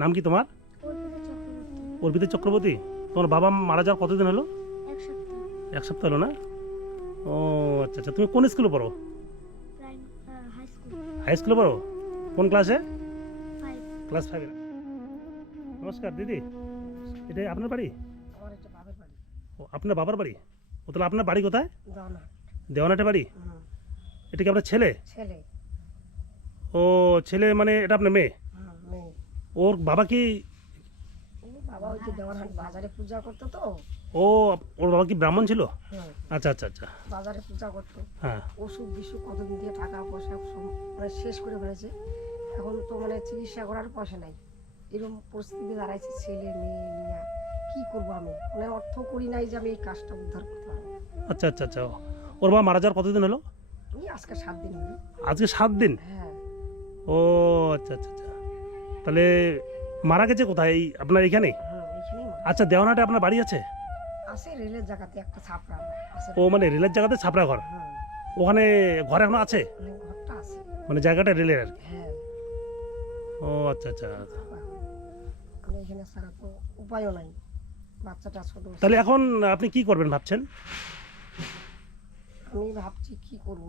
নাম কি তোমার? অর্পিতা চক্রবর্তী। তোমার বাবা মারা যাওয়ার কতদিন হলো? এক সপ্তাহ হলো না? ও আচ্ছা আচ্ছা, তুমি কোন স্কুলে পড়ো? হাই স্কুলে পড়ো? কোন ক্লাসে? ক্লাস 5-এ। নমস্কার দিদি, এটা আপনার বাড়ি? আমার একটা বাবার বাড়ি ও আপনার বাবার বাড়ি? ও তাহলে আপনার বাড়ি কোথায়? দাওনা। দেওয়ানাটে বাড়ি? এটা কি আপনার ছেলে? ছেলে। ও ছেলে মানে এটা আপনার মেয়ে? মেয়ে। ওর বাবা কি? ওর বাবা ওই যে দেওয়ানহাট বাজারে পূজা করতো তো। ও ওর বাবা কি ব্রাহ্মণ ছিল? হ্যাঁ, আচ্ছা আচ্ছা আচ্ছা। বাজারে পূজা করতো। হ্যাঁ। অসুখ বিসুখ কতদিন দিয়ে টাকা পয়সা সব মানে শেষ করে ফেলেছে। এখন তো মানে চিকিৎসা করার পয়সা নাই, এরকম পরিস্থিতিতে দাঁড়াইছে। ছেলে মেয়ে নিয়ে কি করবো আমি, মানে অর্থ করি নাই যে আমি এই কাজটা উদ্ধার করতে পারবো। আচ্ছা আচ্ছা আচ্ছা। ওর বাবা মারা যাওয়ার কতদিন হলো? এই আজকে 7 দিন হলো। আজকে 7 দিন? হ্যাঁ। ও আচ্ছা আচ্ছা আচ্ছা। তাহলে মারা গেছে কোথায়? এই আপনার এখানে? হ্যাঁ, এইখানেই মারা। আচ্ছা, দেওয়ানাটে আপনার বাড়ি আছে? আছে রেলের জায়গাতে একটা ছাপড়া আছে। ও মানে রেলের জায়গাতে ছাপড়া ঘর? হ্যাঁ, ওখানে ঘর এখনো আছে? মানে ঘরটা আছে। মানে জায়গাটা রেলের আর কি? হ্যাঁ। ও আচ্ছা আচ্ছা। আমি এখানে ছাড়া তো উপায়ও নাই, বাচ্চাটা ছোট। তাহলে এখন আপনি কি করবেন ভাবছেন? আমি ভাবছি কি করব,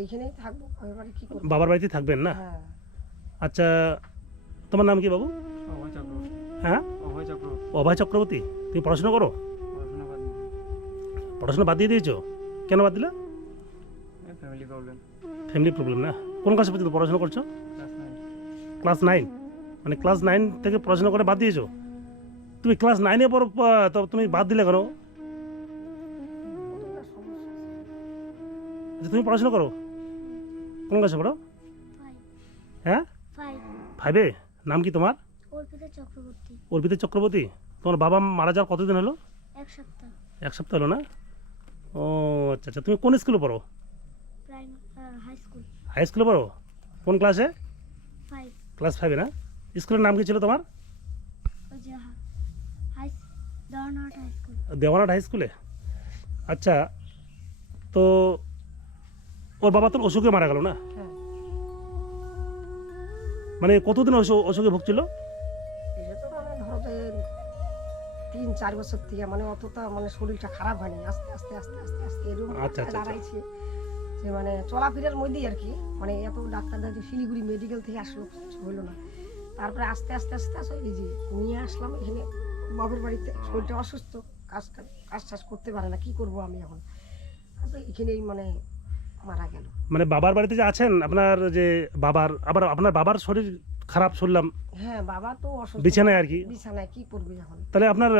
এইখানেই থাকবো। বাবার বাড়ি কি করবো? বাবার বাড়িতে থাকবেন না? হ্যাঁ। আচ্ছা, তোমার নাম কি বাবু? অভয় চক্রবর্তী। হ্যাঁ, অভয় চক্রবর্তী। অভয় চক্রবর্তী। তুমি পড়াশোনা করো? পড়াশোনা করেন? পড়াশোনা বাদ দিয়ে দিয়েছো? কেন বাদ দিলা? Family problem. ফ্যামিলি প্রবলেম না? কোন ক্লাসে পর্যন্ত পড়াশোনা করছো? ক্লাস 9। ক্লাস 9? মানে ক্লাস 9 থেকে পড়াশোনা করে বাদ দিয়েছো? তুমি ক্লাস 9-এ পড়ো, তো তুমি বাদ দিলে কেন? আচ্ছা, তুমি পড়াশোনা করো? কোন ক্লাসে পড়ো? হ্যাঁ, 5-এ। নাম কি তোমার? অর্পিতা চক্রবর্তী। অর্পিতা চক্রবর্তী। তোমার বাবা মারা যাওয়ার কতদিন হলো? এক সপ্তাহ। এক সপ্তাহ হলো না? ও আচ্ছা আচ্ছা। তুমি কোন স্কুলে পড়ো? High school. হাই স্কুলে পড়ো? কোন ক্লাসে? 5। ক্লাস 5-এ না? স্কুলের নাম কি ছিল তোমার? ওই যে হাই Dewanhat high school. Dewanhat high স্কুলে? আচ্ছা, তো ওর বাবা তো অসুখে মারা গেল না? হ্যাঁ, মানে কতদিন অসুখে ভুগছিল? এটা তো মানে ধরো যে 3-4 বছর থেকে, মানে অতটা মানে শরীরটা খারাপ হয়নি, আস্তে আস্তে আস্তে আস্তে আস্তে এরকম আচ্ছা, আচ্ছা, দাঁড়াইছে যে মানে চলাফেরার মধ্যেই আর কি। মানে এত ডাক্তার যে শিলিগুড়ি মেডিকেল থেকে আসলো, কিছু হলো না। তারপরে আস্তে আস্তে আস্তে আস্তে এই যে নিয়ে আসলাম এখানে বাবার বাড়িতে। শরীরটা অসুস্থ, কাজ টাজ করতে পারে না, কি করব আমি এখন। তারপরে এখানেই মানে মারা গেল। মানে বাবার বাড়িতে যে আছেন আপনার, যে বাবার, আবার আপনার বাবার শরীর খারাপ শুনলাম, হ্যাঁ, বাবা তো অসুস্থ, বিছানায় আর কি? বিছানায়, কি করবে এখন। তাহলে আপনার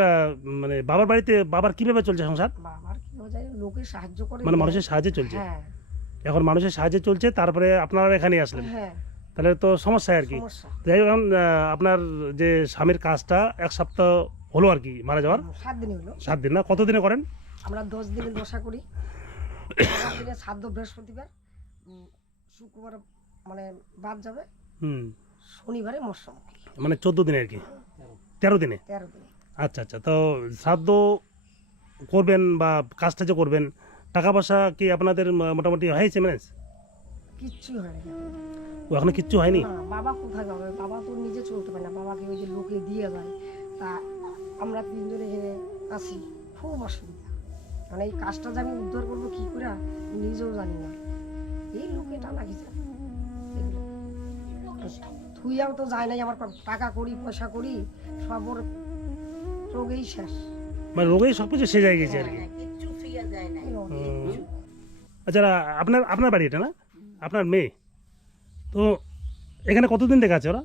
মানে বাবার বাড়িতে বাবার কিভাবে চলছে সংসার? বাবার কি হয়ে যায়, লোকের সাহায্য করে, মানে মানুষের সাহায্যে চলছে? হ্যাঁ। এখন মানুষের সাহায্যে চলছে, তারপরে আপনারা এখানে আসলেন? হ্যাঁ, তাহলে তো সমস্যা আর কি। সমস্যা। যাই হোক, এখন আপনার যে স্বামীর কাজটা 1 সপ্তাহ হলো আর কি মারা যাওয়ার? 7 দিন হলো। 7 দিন না? কতদিনে করেন? আমরা 10 দিনে দশা করি। 7 দিনে শ্রাদ্ধ বৃহস্পতিবার, শুক্রবার মানে বাদ যাবে, হুম, শনিবারে মৎস্যমুখী। মানে 14 দিনে আর কি? 13 দিনে? 13 দিনে। আচ্ছা আচ্ছা। তো শ্রাদ্ধ করবেন বা কাজটা যে করবেন, টাকা পয়সা কি আপনাদের মোটামুটি হয়েছে ম্যানেজ? কিচ্ছুই হয় না এখন। ও এখনো কিচ্ছু হয়নি? না, বাবা কোথায় যাবে, বাবা তো নিজে চলতে পারে না, বাবাকে ওই যে লোকে দিয়ে যায়। তা আমরা 3 জনে এখানে আছি, খুব অসুবিধা। মানে এই কাজটা যে আমি উদ্ধার করবো কি করে নিজেও জানি না। এই লোকে টানা গেছে, থুইয়াও তো যায় নাই। আমার টাকা করি, পয়সা করি, সব ওর রোগেই শেষ। মানে রোগেই সব কিছু শেষ হয়ে গেছে আর কি? হুম। আচ্ছা, আপনার আপনার বাড়ি এটা না? আপনার মেয়ে তো এখানে কতদিন থেকে আছে ওরা?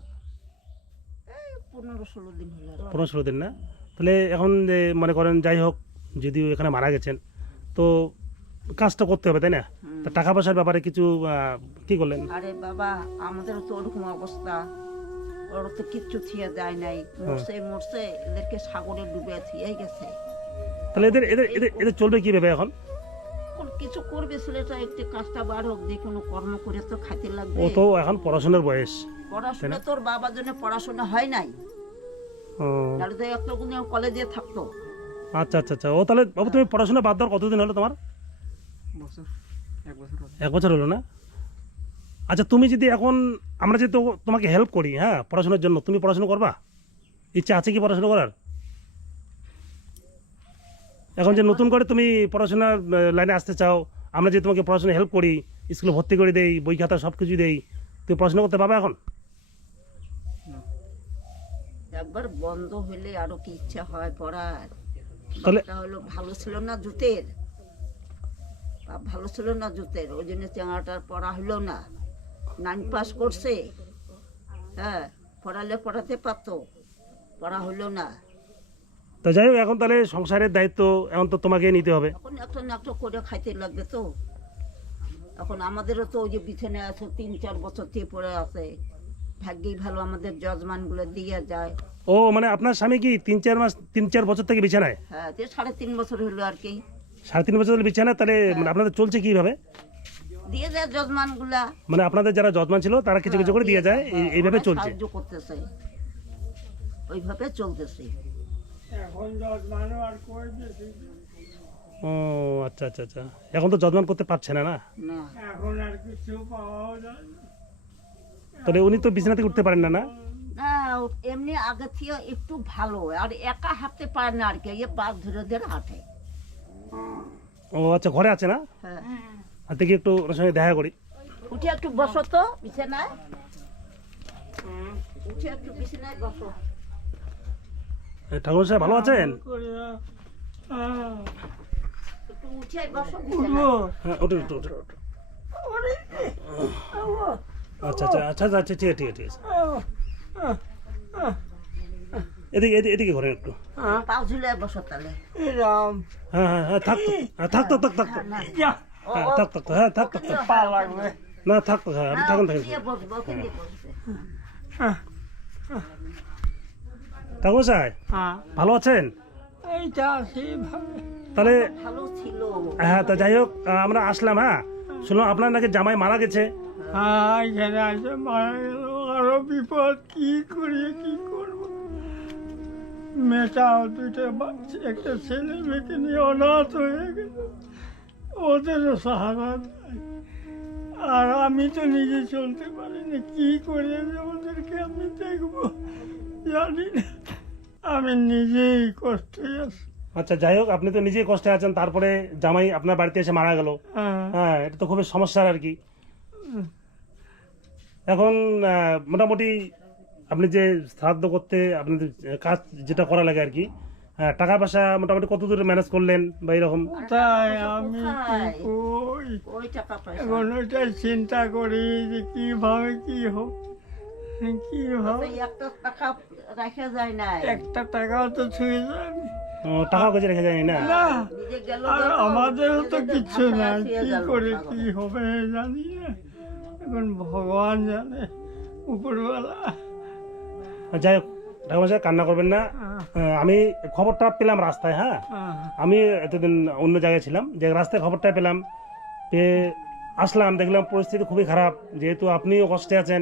15-16 দিন হলো। 15-16 দিন না? তাহলে এখন যে মনে করেন, যাই হোক, যদিও এখানে মারা গেছেন, তো কাজটা করতে হবে তাই না? তা টাকা পয়সার ব্যাপারে কিছু কি করলেন? আরে বাবা, আমাদেরও তো ওরকম অবস্থা। ওরা তো কিচ্ছু থিয়ে দেয় নাই, মরছে মরছে, এদেরকে সাগরে ডুবে থিয়ে গেছে। তাহলে এদের এদের এদের এদের চলবে কিভাবে এখন? কোন কিছু করবে ছেলেটা, একটু কাজটা বার হোক, যে কোনো কর্ম করে তো খাইতে লাগবে। ও তো এখন পড়াশোনার বয়স। পড়াশোনা তোর বাবার জন্য পড়াশোনা হয় নাই, ও তাহলে তো একটা কলেজে থাকতো। আচ্ছা আচ্ছা আচ্ছা। ও তাহলে বাবু, তুমি পড়াশোনা বাদ দেওয়ার কতদিন হলো তোমার? বছর 1 বছর হলো। 1 বছর হলো না? আচ্ছা, তুমি যদি এখন আমরা যে তো তোমাকে হেল্প করি, হ্যাঁ, পড়াশোনার জন্য, তুমি পড়াশোনা করবা? ইচ্ছা আছে কি পড়াশোনা করার? এখন যে নতুন করে তুমি পড়াশোনার লাইনে আসতে চাও, আমরা যে তোমাকে পড়াশোনা হেল্প করি, স্কুলে ভর্তি করে দেই, বই খাতা সব কিছু দেই, তুমি পড়াশোনা করতে পারবে এখন? একবার বন্ধ হলে আরো কি ইচ্ছা হয় পড়ার। তাহলে বাপটা হলো ভালো ছিল না জুতের, বাপ ভালো ছিল না জুতের, ওই জন্য চেঙাটার পড়া হলো না। 9 পাস করছে, হ্যাঁ, পড়ালে পড়াতে পারতো, পড়া হলো না। তা যাই হোক, এখন তাহলে সংসারের দায়িত্ব এখন তো তোমাকে নিতে হবে। এখন একটা না একটা করে খাইতে লাগবে তো। এখন আমাদেরও তো ওই যে বিছানায় আছে 3-4 বছর থেকে পড়ে আছে, ভাগ্যেই ভালো আমাদের যজমানগুলো দিয়ে যায়। ও মানে আপনার স্বামী কি 3-4 বছর থেকে বিছানায়? হ্যাঁ, যে 3.5 বছর হলো আর কি 3.5 বছর ধরে বিছানায়, তাহলে মানে আপনাদের চলছে কিভাবে? দিয়ে যায় যজমানগুলা, মানে আপনাদের যারা যজমান ছিল তারা কিছু কিছু করে দিয়ে যায়, এইভাবে চলছে। সাহায্য করতেছে, ওইভাবে চলতেছে। ও আচ্ছা আচ্ছা আচ্ছা, এখন তো যজমান করতে পারছে না, না? না, তাহলে উনি তো বিছানা থেকে উঠতে পারেন না, না? না, এমনি আগে থেকে একটু ভালো, আর একা হাঁটতে পারে না আর কি, এ পা ধরে ধরে হাঁটে। ও আচ্ছা, ঘরে আছে না? হ্যাঁ, আর দেখি একটু ওর সঙ্গে দেখা করি। উঠে একটু বসো তো বিছানায়, উঠে একটু বিছানায় বসো। ঠাকুর সাহেব ভালো আছেন? একটু উঠে বসো বিছানায়। হ্যাঁ, ওঠে ওঠে ওঠে ওঠে। আচ্ছা আচ্ছা আচ্ছা আচ্ছা, ঠিক আছে ঠিক আছে ঠিক আছে। এদিকে এদিকে এদিকে ঘরে একটু। পা ঝুলে বসো তাহলে। হ্যাঁ হ্যাঁ হ্যাঁ, থাক তো, হ্যাঁ, থাক তো থাক থাক থাক। হ্যাঁ থাক থাক, হ্যাঁ থাক থাক থাক। না থাক তো, হ্যাঁ আপনি থাকুন থাকুন। দিয়ে বসবো, ওখানে দিয়ে বসবে। ঠাকুর সাহেব ভালো আছেন? তাহলে ভালো ছিল। হ্যাঁ, তা যাই হোক, আমরা আসলাম। হ্যাঁ, শুনলাম আপনার নাকি জামাই মারা গেছে। এখানে আসে মারা গেল, আরো বিপদ, কি করি কি করবো। মেয়েটাও 2টা বাচ্চা, একটা ছেলে মেয়েকে নিয়ে অনাথ হয়ে গেল, ওদেরও সাহারা নাই। আর আমি তো নিজে চলতে পারি না, কি করে যে ওদেরকে আমি দেখবো জানি না, আমি নিজেই কষ্টে আছি। আচ্ছা যাই হোক, আপনি তো নিজেই কষ্টে আছেন, তারপরে জামাই আপনার বাড়িতে এসে মারা গেল। হ্যাঁ, হ্যাঁ, এটা তো খুবই সমস্যার আর কি। এখন মোটামুটি আপনি যে শ্রাদ্ধ করতে আপনাদের কাজ যেটা করা লাগে আর কি, হ্যাঁ, টাকা পয়সা মোটামুটি কত দূরে ম্যানেজ করলেন বা এরকম? তাই আমি কি কই, ওই টাকা পয়সা এখন ওইটাই চিন্তা করি যে কিভাবে কি হোক, কিভাবে। ওই একটা টাকা রাখা যায় না, একটা টাকাও তো ছুঁয়ে যায়নি টাকাও কাজে রেখে যায়নি না? না, নিজে গেল আর আমাদেরও তো নিজেদের কিচ্ছু ভাষায় নাই, ছুঁয়ে কি গেল করে টাকা। কি হবে জানি না, এখন ভগবান জানে, উপরওয়ালা। যাই হোক, ঠাকুর সাহেব কান্না করবেন না। আমি খবরটা পেলাম রাস্তায়। হ্যাঁ, আমি এতদিন অন্য জায়গায় ছিলাম, যে রাস্তায় খবরটা পেলাম, পেয়ে আসলাম, দেখলাম পরিস্থিতি খুবই খারাপ। যেহেতু আপনিও কষ্টে আছেন,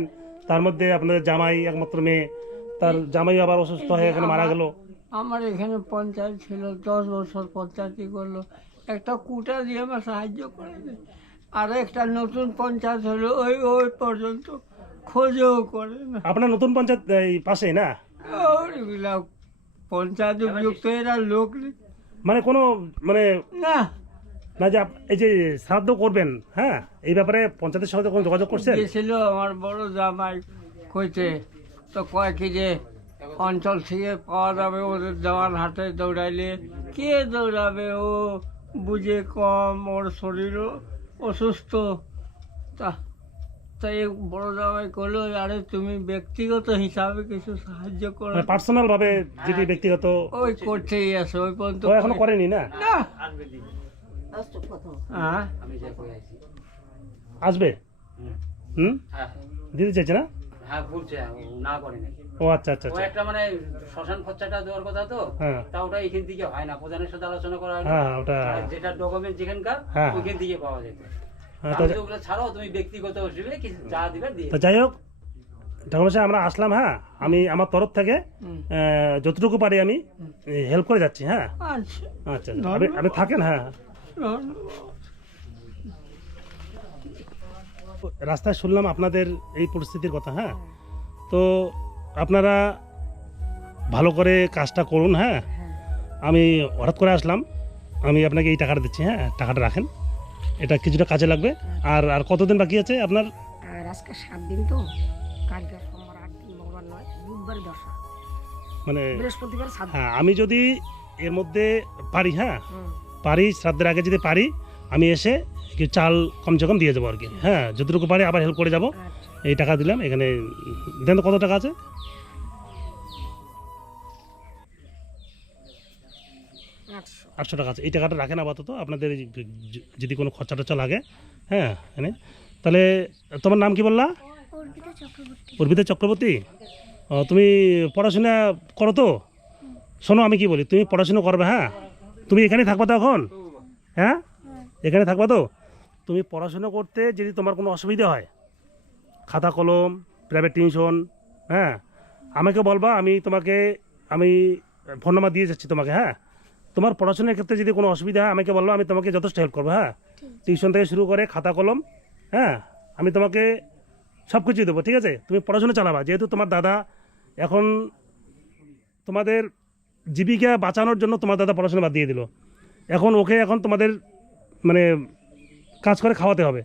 তার মধ্যে আপনাদের জামাই একমাত্র মেয়ে, তার জামাই আবার অসুস্থ হয়ে এখানে মারা গেল। আমার এখানে পঞ্চায়েত ছিল, 10 বছর পঞ্চায়েতই করলো, একটা কুটা দিয়ে আমার সাহায্য করেনি। আর একটা নতুন পঞ্চায়েত হলো, ওই পর্যন্ত খোঁজও করে না। আপনার নতুন পঞ্চায়েত এই পাশেই না? ওইগুলা পঞ্চায়েত উপযুক্ত এরা লোক নেই। মানে কোনো মানে না, না যে এই যে শ্রাদ্ধ করবেন, হ্যাঁ, এই ব্যাপারে পঞ্চায়েতের সাথে কোনো যোগাযোগ করছেন? গেছিল আমার বড় জামাই কইতে, তো কয় কি যে অঞ্চল থেকে পাওয়া যাবে, ওদের দেওয়ার হাটে দৌড়াইলে কে দৌড়াবে, ও বুঝে কম, ওর শরীরও অসুস্থ। তাই বড় জামাই করলো, আরে তুমি ব্যক্তিগত হিসাবে কিছু সাহায্য করো। পার্সোনাল ভাবে যেটি ব্যক্তিগত, ওই করতেই আছে, ওই পর্যন্ত ও এখনো করেনি না? না। আসতো কথা। হ্যাঁ, আসবে? হুম, হ্যাঁ দিতে চাইছে না? হ্যাঁ বলছে, ও না করে নাকি। ও আচ্ছা আচ্ছা ও আচ্ছা। একটা মানে শ্মশান খরচাটা দেওয়ার কথা তো, হ্যাঁ তা ওটা এখান থেকে হয় না, প্রধানের সাথে আলোচনা করা হলো। হ্যাঁ, ওটা আর যেটা ডকুমেন্ট যেখানকার হ্যাঁ। ওইখান থেকে পাওয়া যেত। হ্যাঁ, আমি তো- তো ওগুলো ছাড়াও তুমি ব্যক্তিগত হিসেবে কিছু যা দিবে দিয়ে তো যাই হোক, ঠাকুর সাহেব আমরা আসলাম। হ্যাঁ, আমি আমার তরফ থেকে যতটুকু পারি আমি হেল্প করে যাচ্ছি। হ্যাঁ, আচ্ছা, আচ্ছা আচ্ছা, আপনি থাকেন। হ্যাঁ, ধন্যবাদ। রাস্তায় শুনলাম আপনাদের এই পরিস্থিতির কথা, হ্যাঁ, তো আপনারা ভালো করে কাজটা করুন, হ্যাঁ। হ্যাঁ আমি হঠাৎ করে আসলাম, আমি আপনাকে এই টাকাটা দিচ্ছি, হ্যাঁ, টাকাটা রাখেন, এটা কিছুটা কাজে লাগবে। আর আর কতদিন বাকি আছে আপনার? আর আজকে 7 দিন তো, কালকে সোমবার 8 দিন, মঙ্গলবার 9, বুধবার 10, মানে বৃহস্পতিবার 7 দিন। হ্যাঁ, আমি যদি এর মধ্যে পারি, হ্যাঁ হুম, পারি, শ্রাদ্ধের আগে যদি পারি, আমি এসে কিছু চাল কমসে কম দিয়ে যাবো আর কি, হ্যাঁ, যতটুকু পারি আবার হেল্প করে যাব। আচ্ছা এই টাকা দিলাম, এখানে দেন তো কত টাকা আছে? 800। 800 টাকা আছে। এই টাকাটা রাখেন আপাতত, আপনাদের যদি কোনো খরচা টরচা লাগে, হ্যাঁ এনে। তাহলে তোমার নাম কি বললা? অর্পিতা চক্রবর্তী। অর্পিতা চক্রবর্তী। তুমি পড়াশোনা করো তো? শোনো আমি কি বলি, তুমি পড়াশোনা করবে, হ্যাঁ, তুমি এখানে থাকবা তো এখন, হ্যাঁ, এখানে থাকবা তো? তুমি পড়াশোনা করতে যদি তোমার কোনো অসুবিধা হয়, খাতা কলম, প্রাইভেট টিউশন, হ্যাঁ, আমাকে বলবা, আমি ফোন নাম্বার দিয়ে যাচ্ছি তোমাকে, হ্যাঁ। তোমার পড়াশোনার ক্ষেত্রে যদি কোনো অসুবিধা হয় আমাকে বলবো, আমি তোমাকে যথেষ্ট হেল্প করবো, হ্যাঁ। টিউশন থেকে শুরু করে খাতা কলম, হ্যাঁ, আমি তোমাকে সব কিছুই দেবো, ঠিক আছে? তুমি পড়াশোনা চালাবা, যেহেতু তোমার দাদা এখন তোমাদের জীবিকা বাঁচানোর জন্য তোমার দাদা পড়াশোনা বাদ দিয়ে দিল, এখন তোমাদের মানে কাজ করে খাওয়াতে হবে।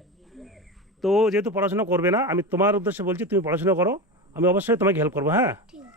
তো যেহেতু পড়াশোনা করবে না, আমি তোমার উদ্দেশ্যে বলছি তুমি পড়াশোনা করো, আমি অবশ্যই তোমাকে হেল্প করবো, হ্যাঁ। ঠিক আছে।